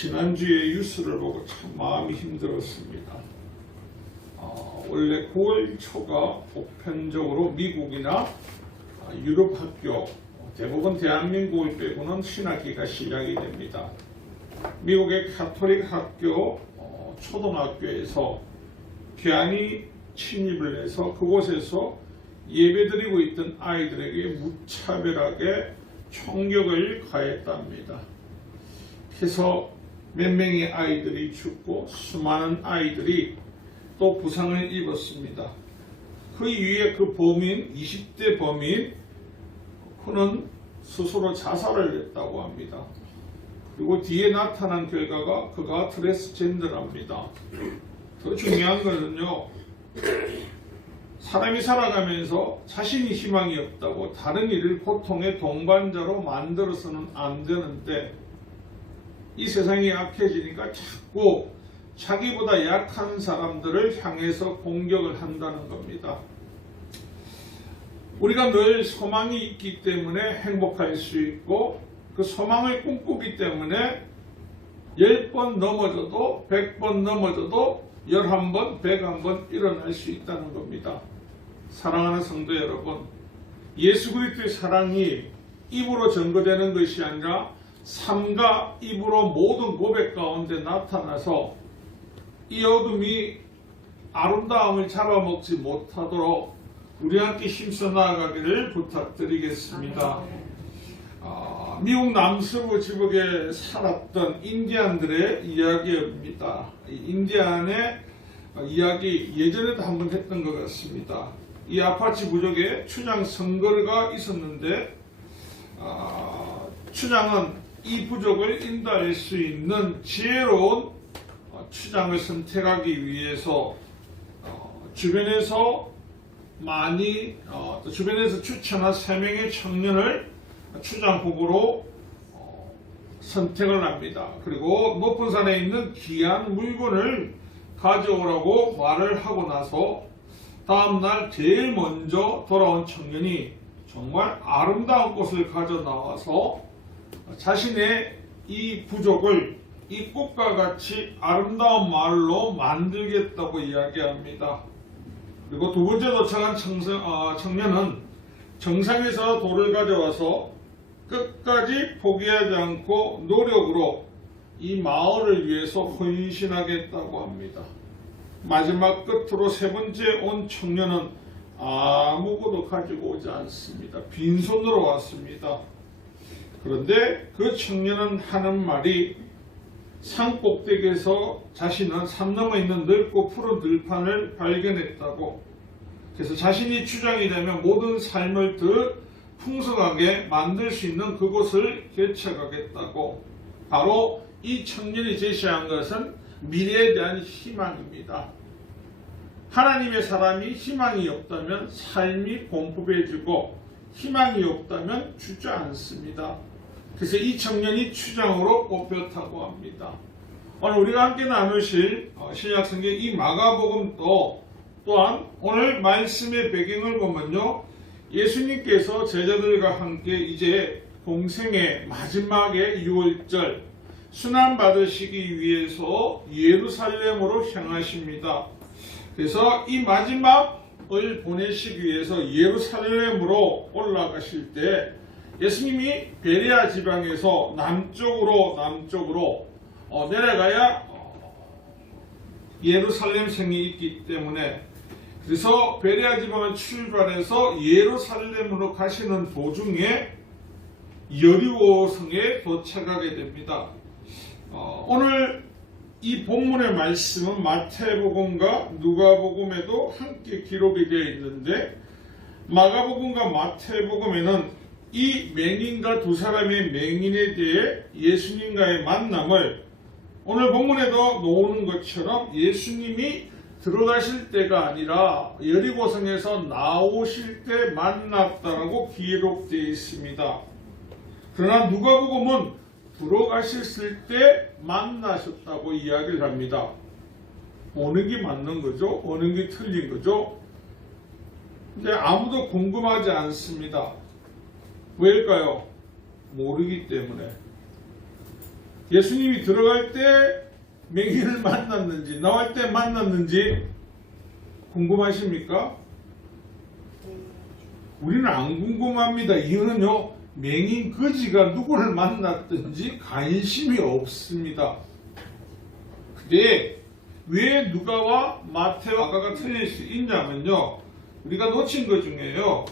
지난주에 뉴스를 보고 참 마음이 힘들었습니다. 원래 9월 초가 보편적으로 미국이나 유럽 학교, 대부분 대한민국을 빼고는 신학기가 시작이 됩니다. 미국의 가톨릭 학교 초등학교에서 괴한이 침입을 해서 그곳에서 예배드리고 있던 아이들에게 무차별하게 총격을 가했답니다. 그래서 몇 명의 아이들이 죽고 수많은 아이들이 또 부상을 입었습니다. 그 이후에 그 범인, 20대 범인, 그는 스스로 자살을 했다고 합니다. 그리고 뒤에 나타난 결과가 그가 트랜스젠더랍니다. 더 중요한 것은요, 사람이 살아가면서 자신이 희망이 없다고 다른 이를 고통의 동반자로 만들어서는 안 되는데, 이 세상이 약해지니까 자꾸 자기보다 약한 사람들을 향해서 공격을 한다는 겁니다. 우리가 늘 소망이 있기 때문에 행복할 수 있고, 그 소망을 꿈꾸기 때문에 10번 넘어져도 100번 넘어져도 11번, 101번 일어날 수 있다는 겁니다. 사랑하는 성도 여러분, 예수 그리스도의 사랑이 입으로 증거되는 것이 아니라 삶과 입으로 모든 고백 가운데 나타나서 이 어둠이 아름다움을 잡아먹지 못하도록 우리 함께 힘써 나아가기를 부탁드리겠습니다. 미국 남서부 지역에 살았던 인디안들의 이야기입니다. 인디안의 이야기 예전에도 한번 했던 것 같습니다. 이 아파치 부족에 추장 선거가 있었는데 추장은 이 부족을 인도할 수 있는 지혜로운 추장을 선택하기 위해서 주변에서 추천한 3명의 청년을 추장 후보로 선택을 합니다. 그리고 높은 산에 있는 귀한 물건을 가져오라고 말을 하고 나서 다음날 제일 먼저 돌아온 청년이 정말 아름다운 꽃을 가져 나와서 자신의 이 부족을 이 꽃과 같이 아름다운 마을로 만들겠다고 이야기합니다. 그리고 두 번째 도착한 청년은 정상에서 돌을 가져와서 끝까지 포기하지 않고 노력으로 이 마을을 위해서 헌신하겠다고 합니다. 마지막 끝으로 세 번째 온 청년은 아무것도 가지고 오지 않습니다. 빈손으로 왔습니다. 그런데 그 청년은 하는 말이 산 꼭대기에서 자신은 산 너머 있는 넓고 푸른 들판을 발견했다고, 그래서 자신이 추장이 되면 모든 삶을 더 풍성하게 만들 수 있는 그곳을 개척하겠다고, 바로 이 청년이 제시한 것은 미래에 대한 희망입니다. 하나님의 사람이 희망이 없다면 삶이 공포해지고 희망이 없다면 주지 않습니다. 그래서 이 청년이 추장으로 뽑혔다고 합니다. 오늘 우리가 함께 나누실 신약성경 이 마가복음도 또한 오늘 말씀의 배경을 보면요, 예수님께서 제자들과 함께 이제 공생의 마지막의 6월절 순환 받으시기 위해서 예루살렘으로 향하십니다. 그래서 이 마지막을 보내시기 위해서 예루살렘으로 올라가실 때 예수님이 베레아 지방에서 남쪽으로 내려가야 예루살렘 성이 있기 때문에, 그래서 베레아 지방을 출발해서 예루살렘으로 가시는 도중에 여리고 성에 도착하게 됩니다. 오늘 이 본문의 말씀은 마태복음과 누가복음에도 함께 기록이 되어 있는데, 마가복음과 마태복음에는 이 맹인과 두 사람의 맹인에 대해 예수님과의 만남을 오늘 본문에도 나오는 것처럼 예수님이 들어가실 때가 아니라 여리고성에서 나오실 때 만났다라고 기록되어 있습니다. 그러나 누가복음은 들어가셨을 때 만나셨다고 이야기를 합니다. 어느 게 맞는 거죠? 어느 게 틀린 거죠? 근데 아무도 궁금하지 않습니다. 왜일까요? 모르기 때문에. 예수님이 들어갈 때 맹인을 만났는지 나올 때 만났는지 궁금하십니까? 우리는 안 궁금합니다. 이유는요, 맹인 거지가 누구를 만났든지 관심이 없습니다. 근데 왜 누가와 마태와가 틀릴 수 있냐면요, 우리가 놓친 것 중에요,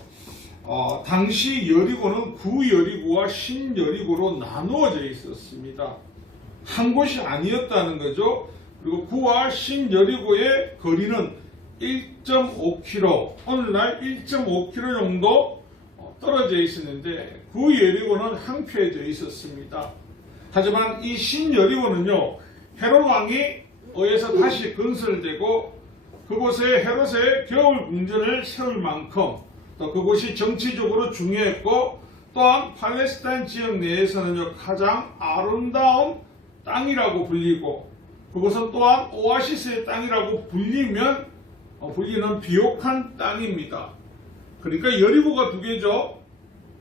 당시 여리고는 구여리고와 신여리고로 나누어져 있었습니다. 한 곳이 아니었다는 거죠. 그리고 구와 신여리고의 거리는 1.5km, 오늘날 1.5km 정도 떨어져 있었는데 구여리고는 항폐해져 있었습니다. 하지만 이 신여리고는요, 헤롯 왕이 의해서 다시 건설되고 그곳에 헤롯의 겨울 궁전을 세울 만큼 또 그곳이 정치적으로 중요했고, 또한 팔레스타인 지역 내에서는요, 가장 아름다운 땅이라고 불리고, 그곳은 또한 오아시스의 땅이라고 불리는 비옥한 땅입니다. 그러니까 여리고가 두 개죠.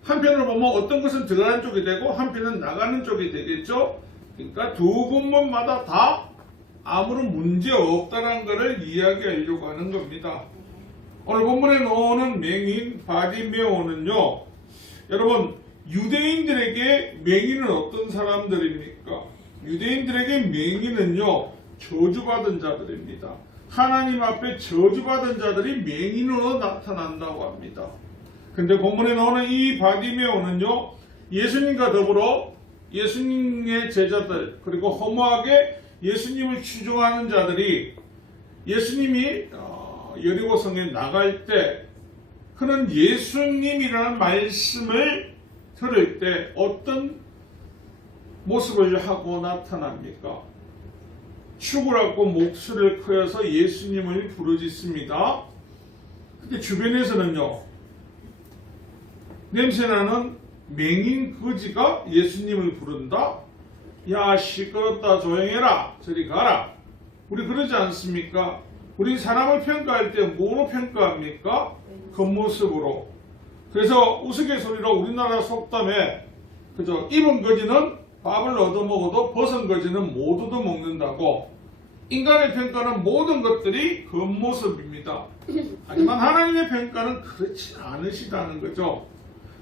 한편으로 보면 어떤 것은 들어가는 쪽이 되고 한편은 나가는 쪽이 되겠죠. 그러니까 두 군문마다 다 아무런 문제 없다는 것을 이야기하려고 하는 겁니다. 오늘 본문에 나오는 맹인 바디메오는요, 여러분, 유대인들에게 맹인은 어떤 사람들입니까? 유대인들에게 맹인은요, 저주받은 자들입니다. 하나님 앞에 저주받은 자들이 맹인으로 나타난다고 합니다. 근데 본문에 나오는 이 바디메오는요, 예수님과 더불어 예수님의 제자들, 그리고 허무하게 예수님을 추종하는 자들이 예수님이 여리고성에 나갈 때 그는 예수님이라는 말씀을 들을 때 어떤 모습을 하고 나타납니까? 축을 하고 목소리를 크여서 예수님을 부르짖습니다. 근데 주변에서는요, 냄새나는 맹인 거지가 예수님을 부른다? 야, 시끄럽다, 조용해라, 저리 가라. 우리 그러지 않습니까? 우리 사람을 평가할 때 뭐로 평가합니까? 겉모습으로. 그래서 우스갯소리로 우리나라 속담에 그죠? 입은 거지는 밥을 얻어먹어도 벗은 거지는 못 얻어먹는다고. 인간의 평가는 모든 것들이 겉모습입니다. 하지만 하나님의 평가는 그렇지 않으시다는 거죠.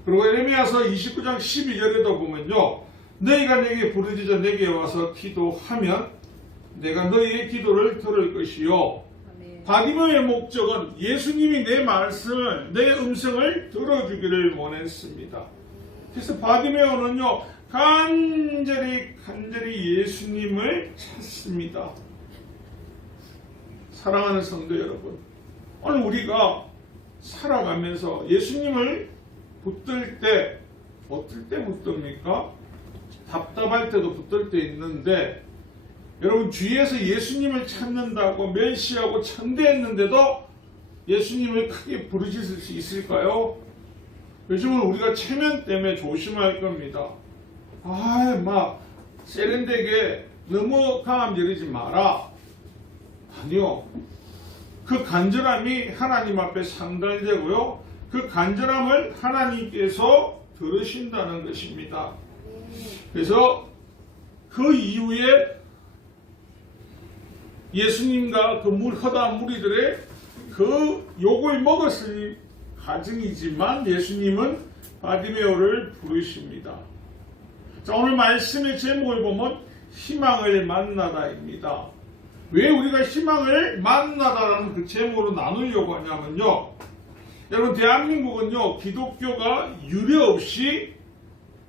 그리고 에레미야서 29장 12절에도 보면요, 너희가 내게 부르짖어 내게 와서 기도하면 내가 너희의 기도를 들을 것이요. 바디메오의 목적은 예수님이 내 말씀을, 내 음성을 들어주기를 원했습니다. 그래서 바디메오는요, 간절히 예수님을 찾습니다. 사랑하는 성도 여러분, 오늘 우리가 살아가면서 예수님을 붙들 때 어떨 때 붙듭니까? 답답할 때도 붙들 때 있는데, 여러분 주위에서 예수님을 찾는다고 멸시하고 천대했는데도 예수님을 크게 부르짖을 수 있을까요? 요즘은 우리가 체면 때문에 조심할 겁니다. 막 세련되게 너무 강함 여기지 마라. 아니요. 그 간절함이 하나님 앞에 상달되고요, 그 간절함을 하나님께서 들으신다는 것입니다. 그래서 그 이후에 예수님과 그 허다한 무리들의 그 욕을 먹었을 가정이지만 예수님은 바디메오를 부르십니다. 자, 오늘 말씀의 제목을 보면 희망을 만나다입니다. 왜 우리가 희망을 만나다라는 그 제목으로 나누려고 하냐면요, 여러분 대한민국은요, 기독교가 유례없이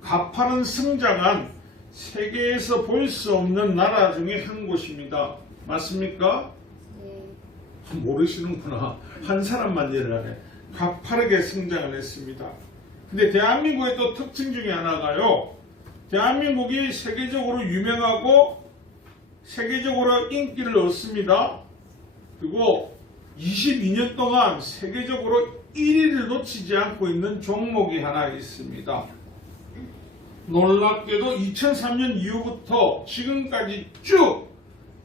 가파른 성장한 세계에서 볼 수 없는 나라 중에 한 곳입니다. 맞습니까? 네. 모르시는구나. 한 사람만 예를 하네. 가파르게 성장을 했습니다. 근데 대한민국의 또 특징 중에 하나가요, 대한민국이 세계적으로 유명하고 세계적으로 인기를 얻습니다. 그리고 22년 동안 세계적으로 1위를 놓치지 않고 있는 종목이 하나 있습니다. 놀랍게도 2003년 이후부터 지금까지 쭉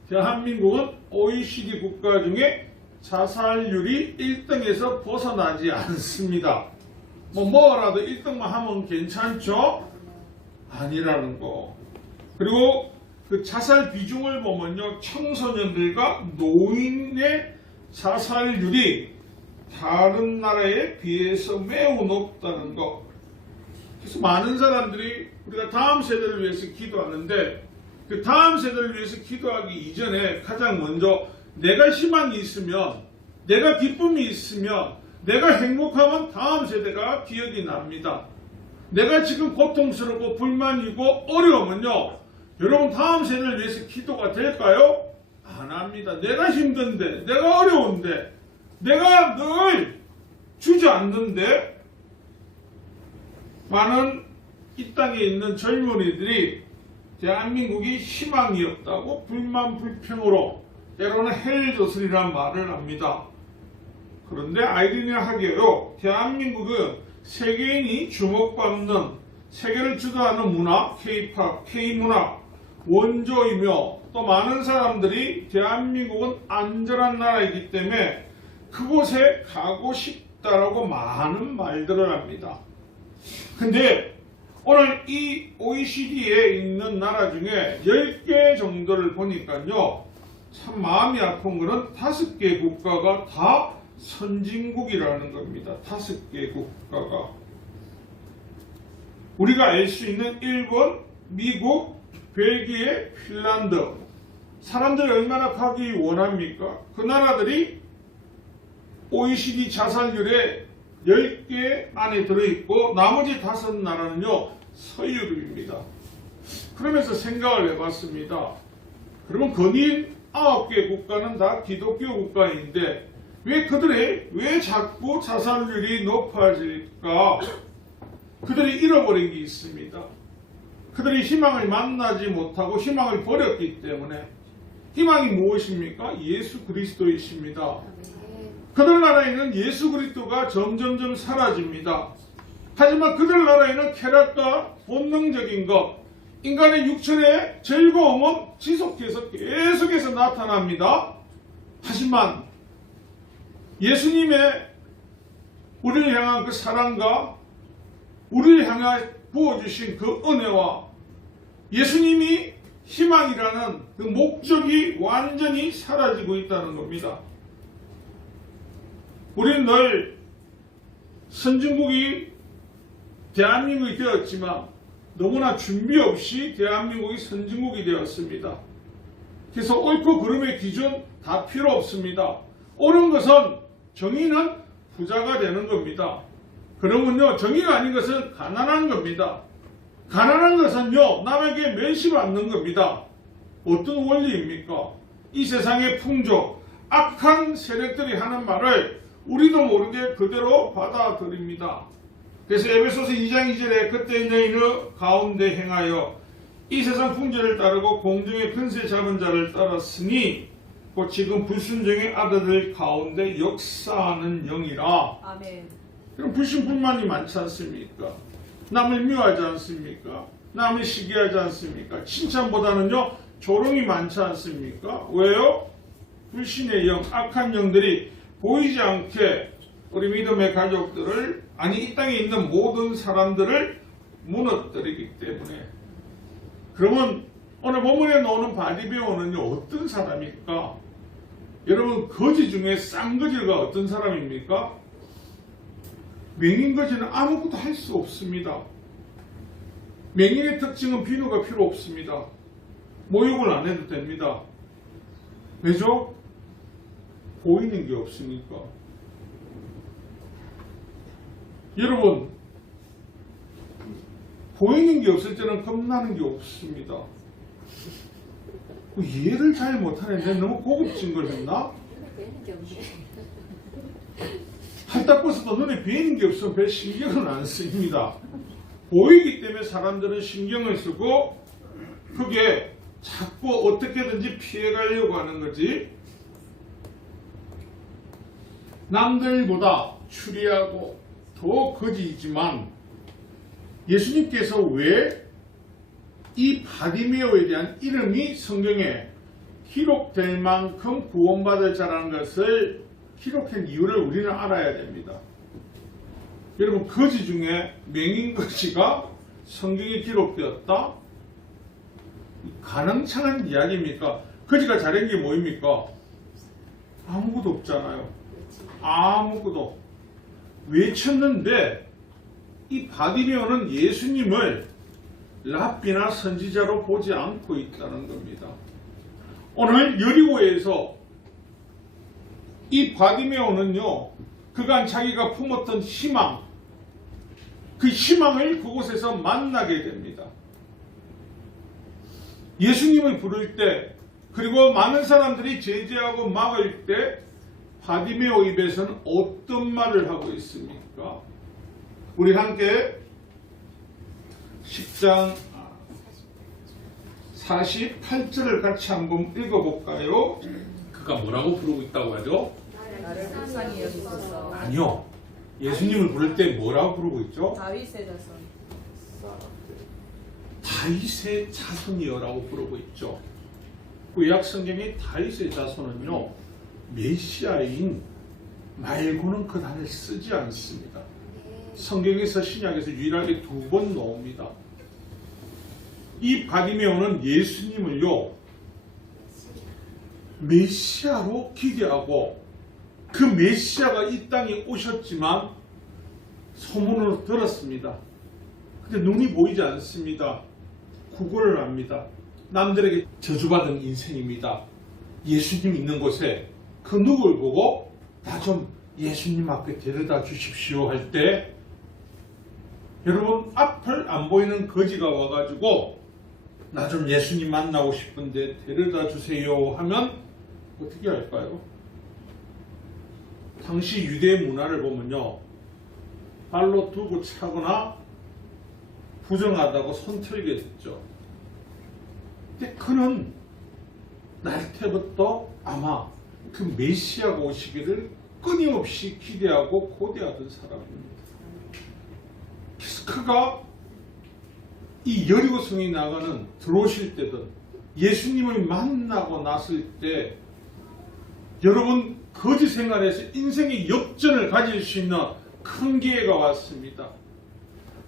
대한민국은 OECD 국가 중에 자살률이 1등에서 벗어나지 않습니다. 뭐라도 1등만 하면 괜찮죠? 아니라는 거. 그리고 그 자살 비중을 보면요, 청소년들과 노인의 자살률이 다른 나라에 비해서 매우 높다는 것. 그래서 많은 사람들이 우리가 다음 세대를 위해서 기도하는데, 그 다음 세대를 위해서 기도하기 이전에 가장 먼저 내가 희망이 있으면, 내가 기쁨이 있으면, 내가 행복하면 다음 세대가 기억이 납니다. 내가 지금 고통스럽고 불만이고 어려우면요, 여러분 다음 세대를 위해서 기도가 될까요? 안 합니다. 내가 힘든데, 내가 어려운데, 내가 늘 주저앉는데, 많은 이 땅에 있는 젊은이들이 대한민국이 희망이 없다고 불만 불평으로 때로는 헬조선이라는 말을 합니다. 그런데 아이러니하게도 대한민국은 세계인이 주목받는 세계를 주도하는 문화, K-팝, K-문화 원조이며, 또 많은 사람들이 대한민국은 안전한 나라이기 때문에 그곳에 가고 싶다라고 많은 말들을 합니다. 근데 오늘 이 OECD에 있는 나라 중에 10개 정도를 보니까요, 참 마음이 아픈 거는 5개 국가가 다 선진국이라는 겁니다. 5개 국가가. 우리가 알 수 있는 일본, 미국, 벨기에, 핀란드. 사람들이 얼마나 가기 원합니까? 그 나라들이 OECD 자살률의 10개 안에 들어있고 나머지 5나라는요 서유럽입니다. 그러면서 생각을 해봤습니다. 그러면 건인 9개 국가는 다 기독교 국가인데 왜 자꾸 자살률이 높아질까? 그들이 잃어버린 게 있습니다. 그들이 희망을 만나지 못하고 희망을 버렸기 때문에. 희망이 무엇입니까? 예수 그리스도이십니다. 그들 나라에는 예수 그리스도가 점점점 사라집니다. 하지만 그들 나라에는 쾌락과 본능적인 것, 인간의 육천의 즐거움은 지속해서 계속해서 나타납니다. 하지만 예수님의 우리를 향한 그 사랑과 우리를 향해 부어주신 그 은혜와 예수님이 희망이라는 그 목적이 완전히 사라지고 있다는 겁니다. 우리는 늘 선진국이 대한민국이 되었지만 너무나 준비 없이 대한민국이 선진국이 되었습니다. 그래서 옳고 그름의 기준 다 필요 없습니다. 옳은 것은 정의는 부자가 되는 겁니다. 그러면요, 정의가 아닌 것은 가난한 겁니다. 가난한 것은요, 남에게 멸시받는 겁니다. 어떤 원리입니까? 이 세상의 풍조, 악한 세력들이 하는 말을 우리도 모르게 그대로 받아들입니다. 그래서 에베소서 2장 2절에 그때 너희는 가운데 행하여 이 세상 풍조를 따르고 공중의 근세 잡은 자를 따랐으니 곧 지금 불순종의 아들들 가운데 역사하는 영이라. 아멘. 그럼 불신불만이 많지 않습니까? 남을 미워하지 않습니까? 남을 시기하지 않습니까? 칭찬보다는요 조롱이 많지 않습니까? 왜요? 불신의 영, 악한 영들이 보이지 않게 우리 믿음의 가족들을, 아니 이 땅에 있는 모든 사람들을 무너뜨리기 때문에. 그러면 오늘 본문에 나오는 바리배오는요 어떤 사람일까? 여러분, 거지 중에 쌍거지가 어떤 사람입니까? 맹인거지는 아무것도 할 수 없습니다. 맹인의 특징은 비누가 필요 없습니다. 모욕을 안 해도 됩니다. 왜죠? 보이는 게 없으니까. 여러분, 보이는 게 없을 때는 겁나는 게 없습니다. 이해를 잘 못하네. 내가 너무 고급진 걸 했나? 할딱벗어도 눈에 비는 게 없으면 별 신경은 안 씁니다. 보이기 때문에 사람들은 신경을 쓰고 그게 자꾸 어떻게든지 피해가려고 하는 거지. 남들보다 추리하고 더 거지이지만 예수님께서 왜 이 바디메오에 대한 이름이 성경에 기록될 만큼 구원받을 자라는 것을 기록한 이유를 우리는 알아야 됩니다. 여러분, 거지 중에 맹인거지가 성경에 기록되었다? 가능성한 이야기입니까? 거지가 잘한 게 뭐입니까? 아무것도 없잖아요. 아무것도. 외쳤는데 이 바디메오는 예수님을 랍비나 선지자로 보지 않고 있다는 겁니다. 오늘 여리고에서 이 바디메오는요, 그간 자기가 품었던 희망, 그 희망을 그곳에서 만나게 됩니다. 예수님을 부를 때, 그리고 많은 사람들이 제지하고 막을 때 바디메오 입에서는 어떤 말을 하고 있습니까? 우리 함께 10장 48절을 같이 한번 읽어볼까요? 그가 뭐라고 부르고 있다고 하죠? 나를 불쌍히 여기소서. 아니요. 예수님을 부를 때 뭐라고 부르고 있죠? 다윗의 자손. 다윗의 자손이여라고 부르고 있죠. 구약 성경의 다윗의 자손은요, 메시아인 말고는 그 단어를 쓰지 않습니다. 성경에서 신약에서 유일하게 2번 나옵니다. 이 바디메오는 예수님을요, 메시아로 기대하고 그 메시아가 이 땅에 오셨지만 소문으로 들었습니다. 근데 눈이 보이지 않습니다. 구걸을 합니다. 남들에게 저주받은 인생입니다. 예수님 있는 곳에 그 누구를 보고 나 좀 예수님 앞에 데려다 주십시오 할 때, 여러분 앞을 안 보이는 거지가 와가지고 나 좀 예수님 만나고 싶은데 데려다 주세요 하면 어떻게 할까요? 당시 유대 문화를 보면요, 발로 두고 차거나 부정하다고 손틀게 됐죠. 근데 그는 날 때부터 아마 그 메시아가 오시기를 끊임없이 기대하고 고대하던 사람입니다. 그래서 그가 이 여리고성에 나가는 들어오실 때든 예수님을 만나고 났을 때, 여러분 거지 생활에서 인생의 역전을 가질 수 있는 큰 기회가 왔습니다.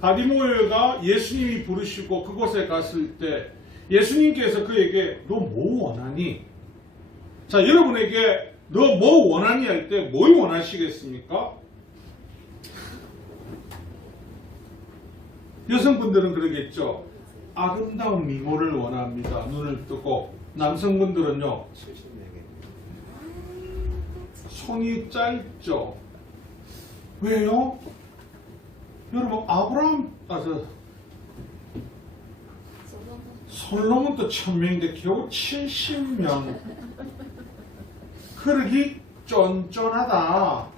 바디메오가 예수님이 부르시고 그곳에 갔을 때 예수님께서 그에게 너 뭐 원하니? 자, 여러분에게 너 뭐 원하니 할 때 뭘 원하시겠습니까? 여성분들은 그러겠죠. 아름다운 미모를 원합니다. 눈을 뜨고. 남성분들은요, 손이 짧죠. 왜요? 여러분 솔로몬도 1000명인데 겨우 70명. 그러기 쫀쫀하다.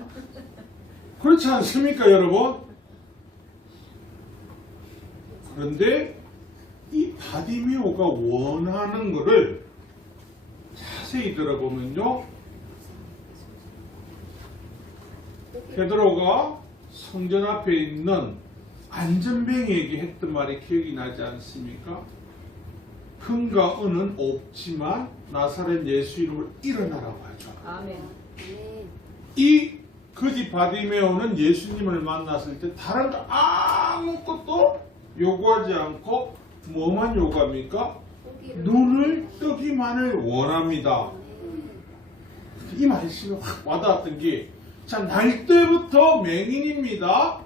그렇지 않습니까, 여러분? 그런데 이 바디메오가 원하는 것을 자세히 들어보면요, 베드로가 성전 앞에 있는 안전뱅이에게 했던 말이 기억이 나지 않습니까? 금과 은은 없지만 나사렛 예수 이름으로 일어나라고 하죠. 아멘. 이 거지 바디메오는 예수님을 만났을 때 다른 거 아무것도 요구하지 않고 뭐만 요구합니까? 눈을 뜨기만을 원합니다. 이 말씀이 확 와닿았던 게, 자, 날 때부터 맹인입니다.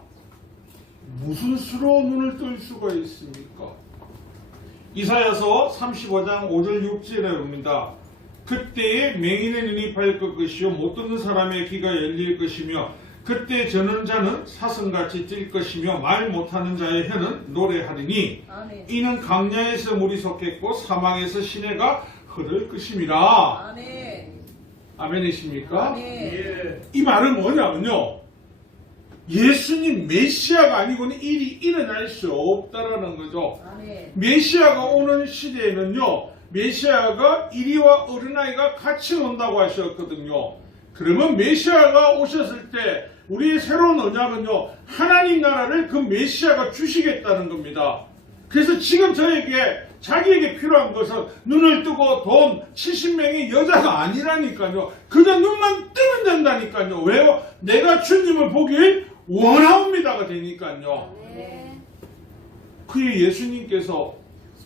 무슨 수로 눈을 뜰 수가 있습니까? 이사야서 35장 5절 6절에 봅니다. 그때에 맹인의 눈이 밝을 것이요 못 듣는 사람의 귀가 열릴 것이며 그때 저는 자는 사슴같이 뛸 것이며 말 못하는 자의 혀는 노래하리니 아멘. 이는 강야에서 물이 솟겠고 사막에서 시내가 흐를 것임이라. 아멘. 아멘이십니까? 아멘. 이 말은 뭐냐면요, 예수님 메시아가 아니고는 일이 일어날 수 없다라는 거죠. 아멘. 메시아가 오는 시대에는요, 메시아가 이리와 어린아이가 같이 온다고 하셨거든요. 그러면 메시아가 오셨을 때 우리의 새로운 언약은요, 하나님 나라를 그 메시아가 주시겠다는 겁니다. 그래서 지금 저에게 자기에게 필요한 것은 눈을 뜨고 돈 70명의 여자가 아니라니까요. 그냥 눈만 뜨면 된다니까요. 왜요? 내가 주님을 보길 원하옵니다가 되니까요. 네. 그의 예수님께서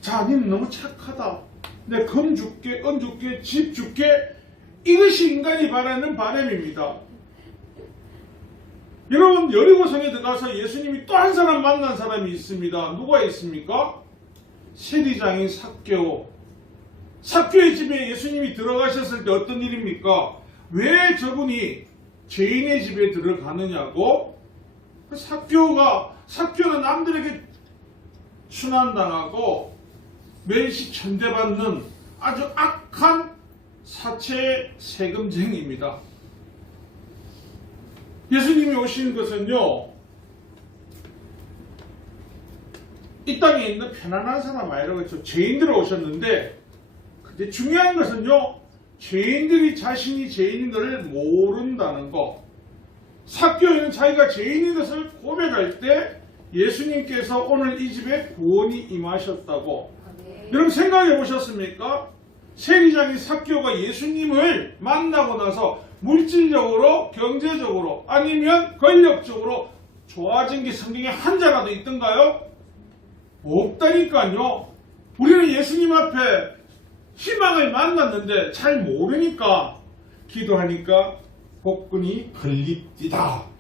자, 니는 너무 착하다. 내 금 줄게, 은 줄게, 집 줄게. 이것이 인간이 바라는 바람입니다. 여러분, 여리고성에 들어가서 예수님이 또 한 사람 만난 사람이 있습니다. 누가 있습니까? 세리장인 삭개오. 삭개오의 집에 예수님이 들어가셨을 때 어떤 일입니까? 왜 저분이 죄인의 집에 들어가느냐고? 삭개오는 남들에게 순환당하고 멸시 천대받는 아주 악한 사체 세금쟁이입니다. 예수님이 오신 것은요, 이 땅에 있는 편안한 사람 아니라고 했죠. 죄인들로 오셨는데, 근데 중요한 것은요, 죄인들이 자신이 죄인인 것을 모른다는 거. 삭개오는 자기가 죄인인 것을 고백할 때 예수님께서 오늘 이 집에 구원이 임하셨다고. 여러분 생각해 보셨습니까? 세리장인 삭개오가 예수님을 만나고 나서 물질적으로, 경제적으로, 아니면 권력적으로 좋아진 게 성경에 한 자라도 있던가요? 없다니까요. 우리는 예수님 앞에 희망을 만났는데 잘 모르니까 기도하니까 복근이 걸립디다.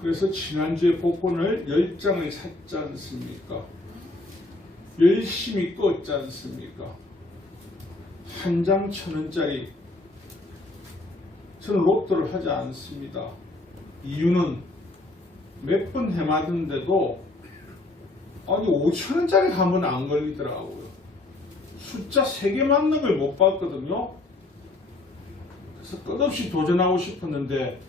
그래서 지난주에 복권을 10장을 샀지 않습니까? 열심히 껐지 않습니까? 한 장 1,000원짜리. 저는 로또를 하지 않습니다. 이유는 몇 번 해맞은데도 아니 5,000원짜리 가면 안 걸리더라고요. 숫자 3개 맞는 걸 못 봤거든요. 그래서 끝없이 도전하고 싶었는데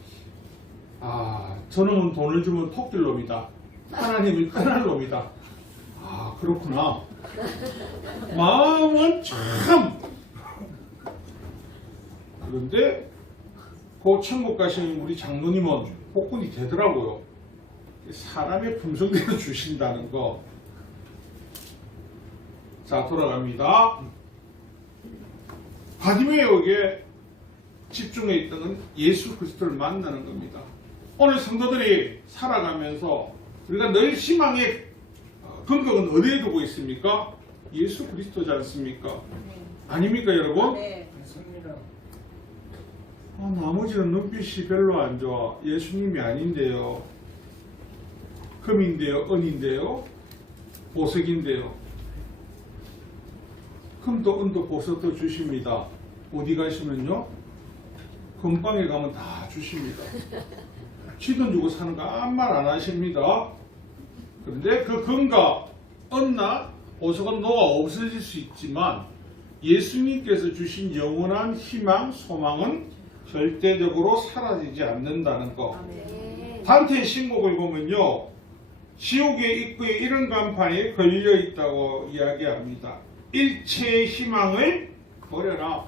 저놈은 돈을 주면 토끼 놈이다. 하나님을 떠날 놈이다. 그렇구나. 마음은 참. 그런데 그 천국 가신 우리 장로님은 복권이 되더라고요. 사람의 품성대로 주신다는 거. 자, 돌아갑니다. 바디메이에게 집중해 있던 건 예수 그리스도를 만나는 겁니다. 오늘 성도들이 살아가면서 우리가 늘 희망의 근거는 어디에 두고 있습니까? 예수 그리스도지 않습니까? 아닙니까, 여러분? 네. 맞습니다. 나머지는 눈빛이 별로 안 좋아. 예수님이 아닌데요. 금인데요, 은인데요, 보석인데요. 금도 은도 보석도 주십니다. 어디 가시면요? 금방에 가면 다 주십니다. 쥐돈 주고 사는 거 아무 말 안 하십니다. 그런데 그 금과 은나 보석은 녹아 없어질 수 있지만 예수님께서 주신 영원한 희망, 소망은 절대적으로 사라지지 않는다는 거. 단테의 신곡을 보면요, 지옥의 입구에 이런 간판이 걸려 있다고 이야기합니다. 일체의 희망을 버려라.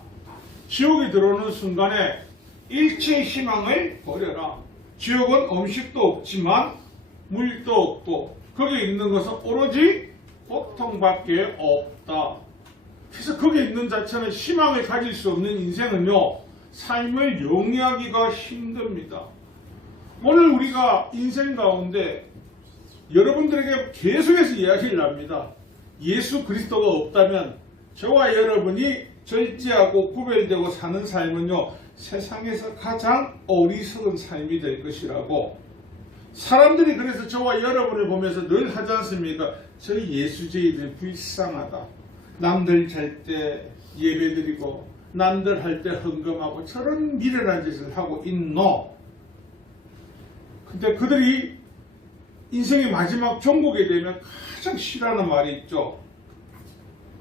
지옥에 들어오는 순간에 일체의 희망을 버려라. 지옥은 음식도 없지만 물도 없고 거기에 있는 것은 오로지 고통밖에 없다. 그래서 거기에 있는 자체는 희망을 가질 수 없는 인생은요, 삶을 영위하기가 힘듭니다. 오늘 우리가 인생 가운데 여러분들에게 계속해서 이야기를 합니다. 예수 그리스도가 없다면 저와 여러분이 절제하고 구별되고 사는 삶은요, 세상에서 가장 어리석은 삶이 될 것이라고. 사람들이 그래서 저와 여러분을 보면서 늘 하지 않습니까? 저희 예수제이들 불쌍하다. 남들 잘 때 예배드리고 남들 할 때 헌금하고 저런 미련한 짓을 하고 있노. 근데 그들이 인생의 마지막 종국에 되면 가장 싫어하는 말이 있죠.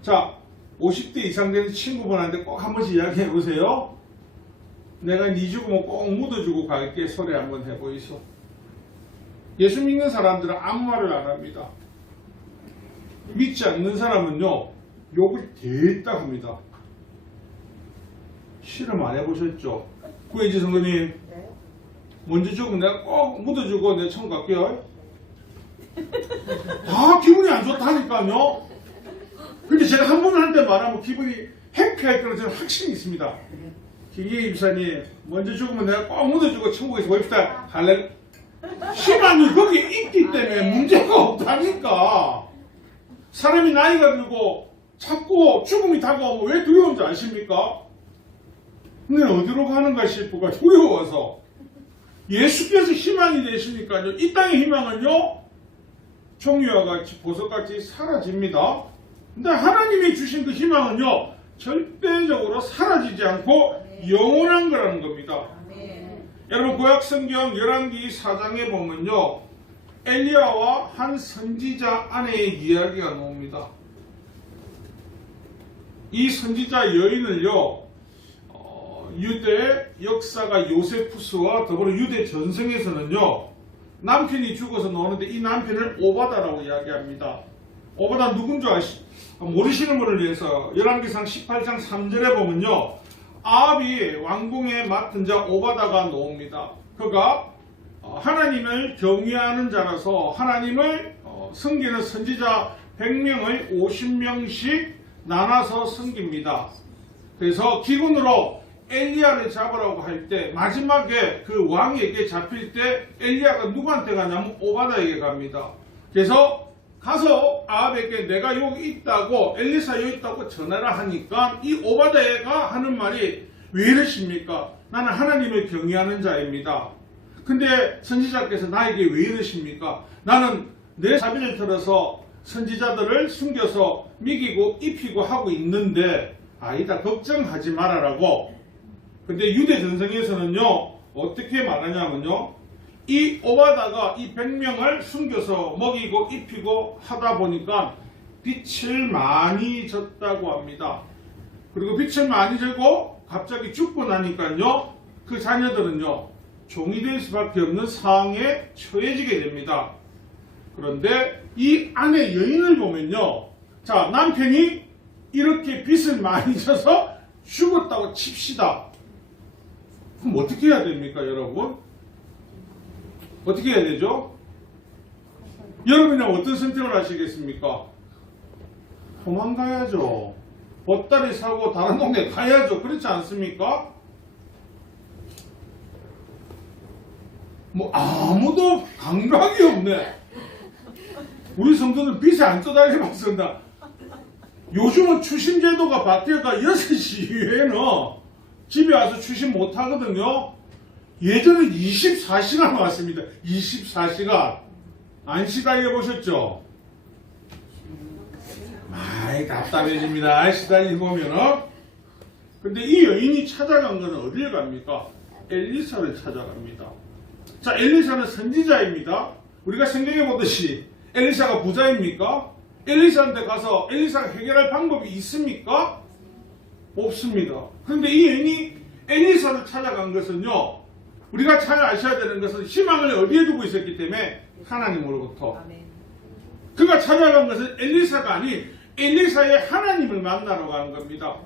자, 50대 이상 되는 친구분한테 꼭 한 번씩 이야기해 보세요. 내가 네 죽으면 꼭 묻어주고 갈게. 소리 한번 해보이소. 예수 믿는 사람들은 아무 말을 안 합니다. 믿지 않는 사람은요, 욕을 대딱 합니다. 실험 안 해보셨죠? 구혜지 성도님, 네. 먼저 죽으면 내가 꼭 묻어주고 내 천국 갈게요. 다 기분이 안 좋다니까요. 근데 제가 한 분한테 말하면 기분이 해피할 거라는 저는 확신이 있습니다. 김기희 집사님, 먼저 죽으면 내가 꼭 묻어주고 천국에서 봅시다. 할래? 희망이 거기에 있기 때문에 문제가 없다니까. 사람이 나이가 들고 자꾸 죽음이 다가오면 왜 두려운지 아십니까? 근데 어디로 가는가 싶어가 두려워서. 예수께서 희망이 되시니까요. 이 땅의 희망은요, 종이와 같이 보석같이 사라집니다. 근데 하나님이 주신 그 희망은요, 절대적으로 사라지지 않고 영원한 거라는 겁니다. 여러분, 구약 성경 열왕기 4장에 보면요, 엘리야와 한 선지자 아내의 이야기가 나옵니다. 이 선지자 여인을요, 유대 역사가 요세푸스와 더불어 유대 전성에서는요, 남편이 죽어서 나오는데 이 남편을 오바다라고 이야기합니다. 오바다 누군 줄 모르시는 분을 위해서 열왕기상 18장 3절에 보면요, 아합이 왕궁에 맡은 자 오바다가 나옵니다. 그가 하나님을 경외하는 자라서 하나님을 섬기는 선지자 100명을 50명씩 나눠서 섬깁니다. 그래서 기근으로 엘리야를 잡으라고 할 때 마지막에 그 왕에게 잡힐 때 엘리야가 누구한테 가냐면 오바다에게 갑니다. 그래서 가서 아합에게 내가 여기 있다고, 엘리사 여기 있다고 전하라 하니까 이 오바다가 하는 말이 왜 이러십니까? 나는 하나님을 경외하는 자입니다. 근데 선지자께서 나에게 왜 이러십니까? 나는 내 자비를 틀어서 선지자들을 숨겨서 먹이고 입히고 하고 있는데, 아니다, 걱정하지 말아라고. 근데 유대 전성에서는요, 어떻게 말하냐면요, 이 오바다가 이 100명을 숨겨서 먹이고 입히고 하다 보니까 빛을 많이 졌다고 합니다. 그리고 빛을 많이 져고 갑자기 죽고 나니까요, 그 자녀들은요, 종이 될 수밖에 없는 상황에 처해지게 됩니다. 그런데 이 아내 여인을 보면요, 자, 남편이 이렇게 빛을 많이 져서 죽었다고 칩시다. 그럼 어떻게 해야 됩니까, 여러분? 어떻게 해야 되죠? 여러분은 어떤 선택을 하시겠습니까? 도망가야죠. 보따리 사고 다른 동네 가야죠. 그렇지 않습니까? 뭐 아무도 감각이 없네. 우리 성도는 빛에 안 떠다니게 봤습니다. 요즘은 추심 제도가 바뀌어가 6시 이후에는 집에 와서 추심 못 하거든요. 예전에 24시간 왔습니다. 24시간. 안시다 해보셨죠? 많이 답답해집니다. 시달리 보면은. 근데 이 여인이 찾아간 것은 어디를 갑니까? 엘리사를 찾아갑니다. 자, 엘리사는 선지자입니다. 우리가 생각해 보듯이 엘리사가 부자입니까? 엘리사한테 가서 엘리사가 해결할 방법이 있습니까? 없습니다. 그런데 이 여인이 엘리사를 찾아간 것은요, 우리가 잘 아셔야 되는 것은 희망을 어디에 두고 있었기 때문에 하나님으로부터. 그가 찾아간 것은 엘리사가 아닌 엘리사의 하나님을 만나러 가는 겁니다.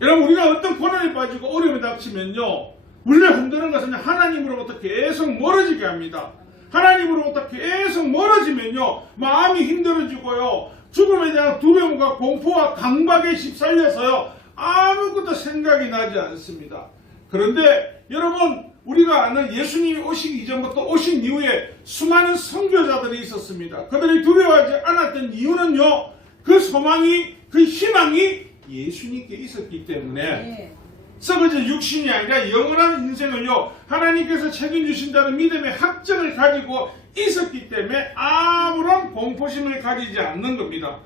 여러분, 우리가 어떤 고난에 빠지고 어려움에 닥치면요, 우리를 흔드는 것은 하나님으로부터 계속 멀어지게 합니다. 하나님으로부터 계속 멀어지면요, 마음이 힘들어지고요, 죽음에 대한 두려움과 공포와 강박에 휩쓸려서요, 아무것도 생각이 나지 않습니다. 그런데 여러분, 우리가 아는 예수님이 오시기 이전부터 오신 이후에 수많은 선교자들이 있었습니다. 그들이 두려워하지 않았던 이유는요, 그 소망이, 그 희망이 예수님께 있었기 때문에 썩어질 육신이 아니라 영원한 인생을요, 하나님께서 책임주신다는 믿음의 확정을 가지고 있었기 때문에 아무런 공포심을 가지지 않는 겁니다.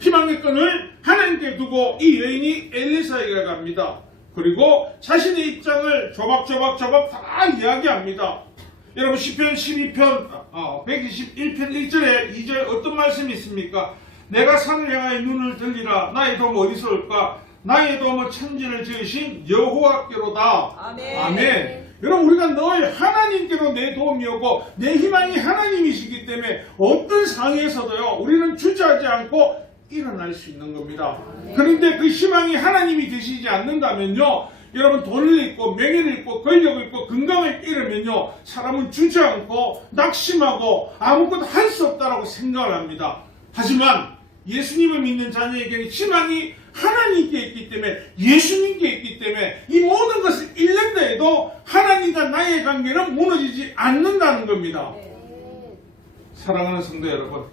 희망의 끈을 하나님께 두고 이 여인이 엘리사에게 갑니다. 그리고 자신의 입장을 조박조박 다 이야기합니다. 여러분, 시편 12편 121편 1절에 2절 어떤 말씀이 있습니까? 내가 산을 향하여 눈을 들리라. 나의 도움 어디서 올까? 나의 도움은 천지를 지으신 여호와께로다. 아멘. 아멘. 여러분, 우리가 늘 하나님께로 내 도움이 오고 내 희망이 하나님이시기 때문에 어떤 상황에서도요, 우리는 주저하지 않고 일어날 수 있는 겁니다. 그런데 그 희망이 하나님이 되시지 않는다면요, 여러분, 돈을 잃고 명예를 잃고 권력을 잃고 건강을 잃으면요, 사람은 주저앉고 낙심하고 아무것도 할 수 없다라고 생각을 합니다. 하지만 예수님을 믿는 자녀에게는 희망이 하나님께 있기 때문에, 예수님께 있기 때문에 이 모든 것을 잃는다 해도 하나님 하나님과 나의 관계는 무너지지 않는다는 겁니다. 사랑하는 성도 여러분,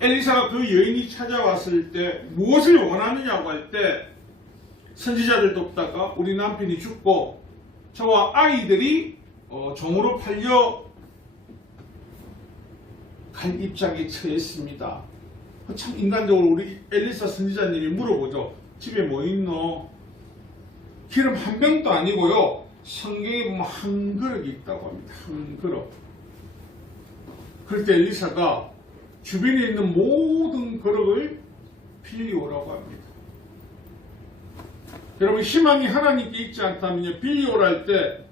엘리사가 그 여인이 찾아왔을 때 무엇을 원하느냐고 할 때 선지자를 돕다가 우리 남편이 죽고 저와 아이들이 종으로 팔려 갈 입장에 처했습니다. 참 인간적으로 우리 엘리사 선지자님이 물어보죠. 집에 뭐 있노? 기름 한 병도 아니고요. 성경에 보면 한 그릇이 있다고 합니다. 한 그릇. 그럴 때 엘리사가 주변에 있는 모든 그릇을 빌려오라고 합니다. 여러분, 희망이 하나님께 있지 않다면요, 빌려오라 할 때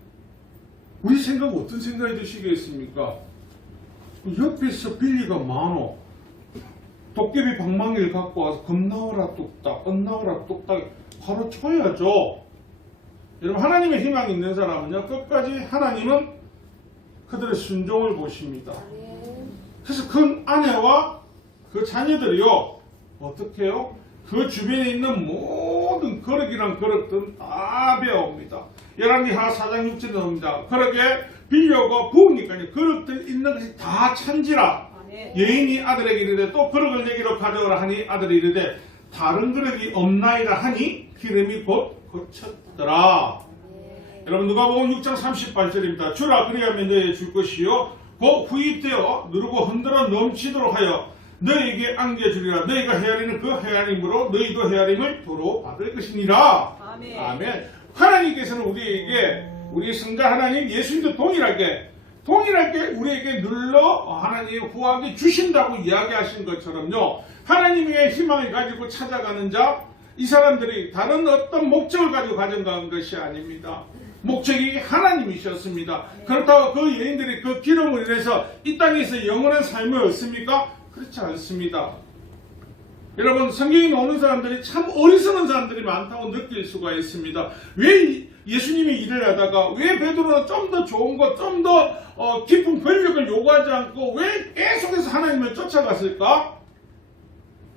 우리 생각은 어떤 생각이 드시겠습니까? 옆에서 빌리가 많어. 도깨비 방망이를 갖고 와서 겁나오라 뚝딱, 엇나오라 뚝딱 바로 쳐야죠. 여러분, 하나님의 희망이 있는 사람은요, 끝까지 하나님은 그들의 순종을 보십니다. 그래서 그 아내와 그 자녀들이요, 어떻게 해요? 그 주변에 있는 모든 거룩이란 그릇들은 다 배워옵니다. 열왕기하 4장 6절에 나옵니다. 그러게 빌려가 부으니까요, 그릇들 있는 것이 다 찬지라. 여인이 아들에게 이르되 또 그릇을 내기로 가져오라 하니 아들이 이르되 다른 그릇이 없나이다 하니 기름이 곧 거쳤더라. 여러분, 누가복음 6장 38절입니다. 주라 그리하면 너희에게 줄 것이요 곧 후입되어 누르고 흔들어 넘치도록 하여 너희에게 안겨주리라. 너희가 헤아리는 그 헤아림으로 너희도 헤아림을 도로 받을 것이니라. 아멘. 아멘. 하나님께서는 우리에게, 우리 성자 하나님 예수님도 동일하게 우리에게 눌러 하나님의 후하게 주신다고 이야기하신 것처럼요, 하나님의 희망을 가지고 찾아가는 자, 이 사람들이 다른 어떤 목적을 가지고 가져간 것이 아닙니다. 목적이 하나님이셨습니다. 그렇다고 그 여인들이 그 기름을 인해서 이 땅에서 영원한 삶을 얻습니까? 그렇지 않습니다. 여러분, 성경에 나오는 사람들이 참 어리석은 사람들이 많다고 느낄 수가 있습니다. 왜 예수님이 일을 하다가 왜 베드로는 좀 더 좋은 것, 좀 더 깊은 권력을 요구하지 않고 왜 계속해서 하나님을 쫓아갔을까?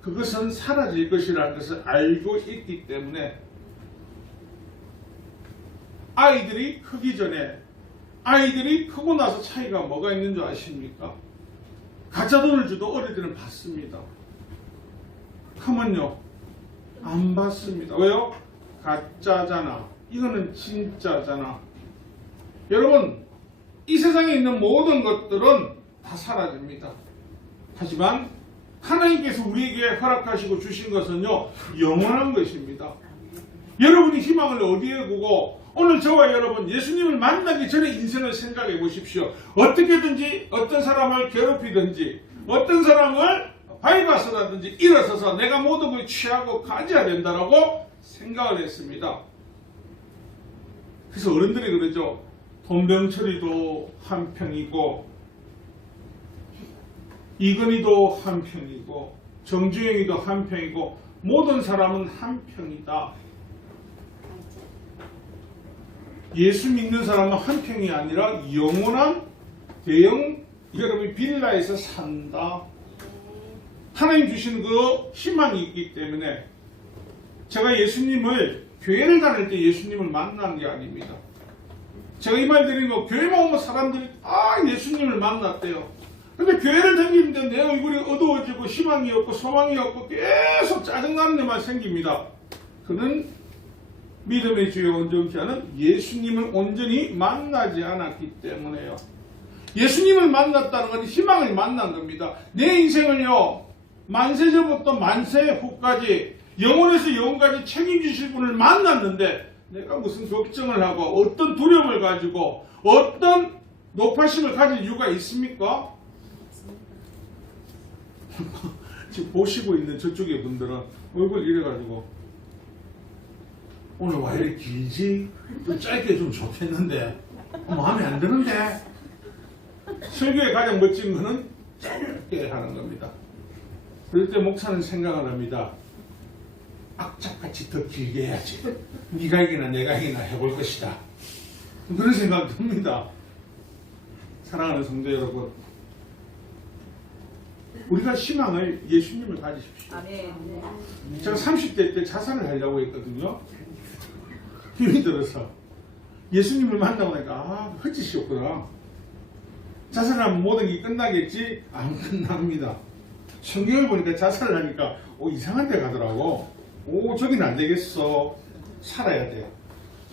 그것은 사라질 것이라는 것을 알고 있기 때문에 아이들이 크기 전에, 아이들이 크고 나서 차이가 뭐가 있는 줄 아십니까? 가짜 돈을 줘도 어린이들은 받습니다. 크면요, 안 받습니다. 왜요? 가짜잖아. 이거는 진짜잖아. 여러분, 이 세상에 있는 모든 것들은 다 사라집니다. 하지만 하나님께서 우리에게 허락하시고 주신 것은요, 영원한 것입니다. 여러분이 희망을 어디에 두고 오늘 저와 여러분 예수님을 만나기 전에 인생을 생각해 보십시오. 어떻게든지 어떤 사람을 괴롭히든지 어떤 사람을 바이바스라든지 일어서서 내가 모든 걸 취하고 가져야 된다라고 생각을 했습니다. 그래서 어른들이 그러죠. 돈병철이도 한평이고 이건희도 한평이고 정주영이도 한평이고 모든 사람은 한평이다. 예수 믿는 사람은 한평이 아니라 영원한 대형 여러분이 빌라에서 산다. 하나님 주신 그 희망이 있기 때문에 제가 예수님을 교회를 다닐 때 예수님을 만난 게 아닙니다. 제가 이 말 드리는 거 교회만 오면 사람들이 다 예수님을 만났대요. 근데 교회를 다니는데 내 얼굴이 어두워지고 희망이 없고 소망이 없고 계속 짜증나는 데만 생깁니다. 그는 믿음의 주에 온전치 않은 예수님을 온전히 만나지 않았기 때문에요. 예수님을 만났다는 건 희망을 만난 겁니다. 내 인생을요, 만세전부터 만세 후까지 영원에서 영원까지 책임지실 분을 만났는데 내가 무슨 걱정을 하고 어떤 두려움을 가지고 어떤 높아심을 가질 이유가 있습니까? 지금 보시고 있는 저쪽의 분들은 얼굴 이래가지고 오늘 와 이렇게 길지? 좀 짧게 좀 좋겠는데 마음에 안 드는데. 설교의 가장 멋진 거는 짧게 하는 겁니다. 그럴 때 목사는 생각을 합니다. 악착같이 더 길게 해야지. 네가 이기나 내가 이기나 해볼 것이다. 그런 생각이 듭니다. 사랑하는 성도 여러분, 우리가 희망을 예수님을 가지십시오. 아멘. 제가 30대 때 자살을 하려고 했거든요. 힘이 들어서. 예수님을 만나고 나니까 헛짓이었구나. 자살하면 모든 게 끝나겠지? 안 끝납니다. 성경을 보니까 자살을 하니까 이상한 데 가더라고. 저긴 안 되겠어. 살아야 돼.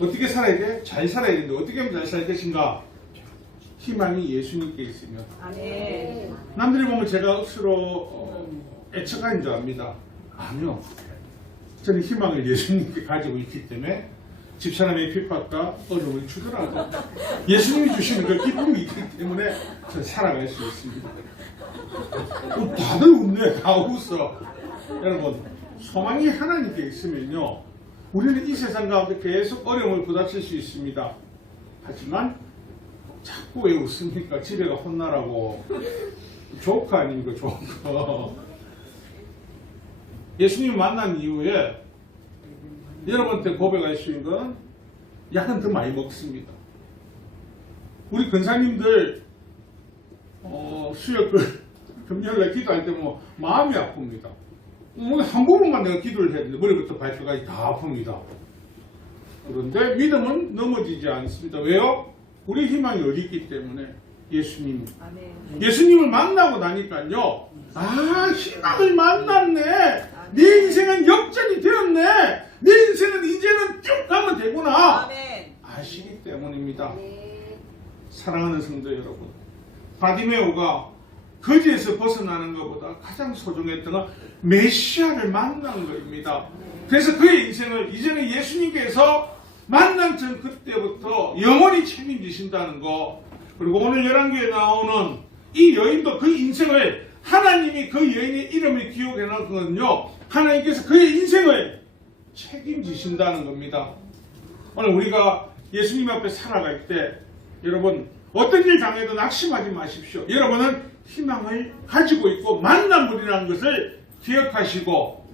어떻게 살아야 돼? 잘 살아야 되는데 어떻게 하면 잘 살 것인가? 희망이 예수님께 있으면. 아멘. 남들이 보면 제가 억수로 애처가인 줄 압니다. 아니요. 저는 희망을 예수님께 가지고 있기 때문에 집사람의 핍박과 어려움을 주더라도 예수님이 주시는 그 기쁨이 있기 때문에 저는 살아갈 수 있습니다. 다들 웃네. 다 웃어. 여러분, 소망이 하나님께 있으면요, 우리는 이 세상 가운데 계속 어려움을 부닥칠 수 있습니다. 하지만 자꾸 왜 웃습니까? 집에가 혼나라고. 조커 아닙니까? 조커. 예수님 만난 이후에 여러분한테 고백할 수 있는 건 약은 더 많이 먹습니다. 우리 근사님들 수요일 금요일날 기도할 때 마음이 아픕니다. 오늘 한 부분만 내가 기도를 했는데 머리부터 발끝까지 다 아픕니다. 그런데 믿음은 넘어지지 않습니다. 왜요? 우리 희망이 어디 있기 때문에 예수님. 아멘. 예수님을 만나고 나니까요. 희망을 만났네. 내 인생은 역전이 되었네. 내 인생은 이제는 쭉 가면 되구나. 아멘. 아시기 때문입니다. 사랑하는 성도 여러분, 바디메오가 거지에서 벗어나는 것보다 가장 소중했던 건 메시아를 만난 것입니다. 그래서 그의 인생을 이제는 예수님께서 만난 전 그때부터 영원히 책임지신다는 거. 그리고 오늘 열왕기에 나오는 이 여인도 그 인생을 하나님이 그 여인의 이름을 기억해 놓거든요. 하나님께서 그의 인생을 책임지신다는 겁니다. 오늘 우리가 예수님 앞에 살아갈 때 여러분 어떤 일 당해도 낙심하지 마십시오. 여러분은 희망을 가지고 있고 만남물이라는 것을 기억하시고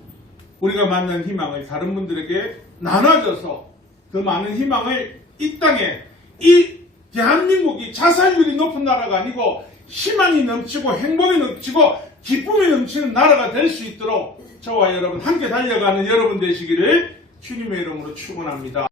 우리가 만난 희망을 다른 분들에게 나눠줘서 더 많은 희망을 이 땅에 이 대한민국이 자살률이 높은 나라가 아니고 희망이 넘치고 행복이 넘치고 기쁨이 넘치는 나라가 될 수 있도록 저와 여러분 함께 달려가는 여러분 되시기를 주님의 이름으로 축원합니다.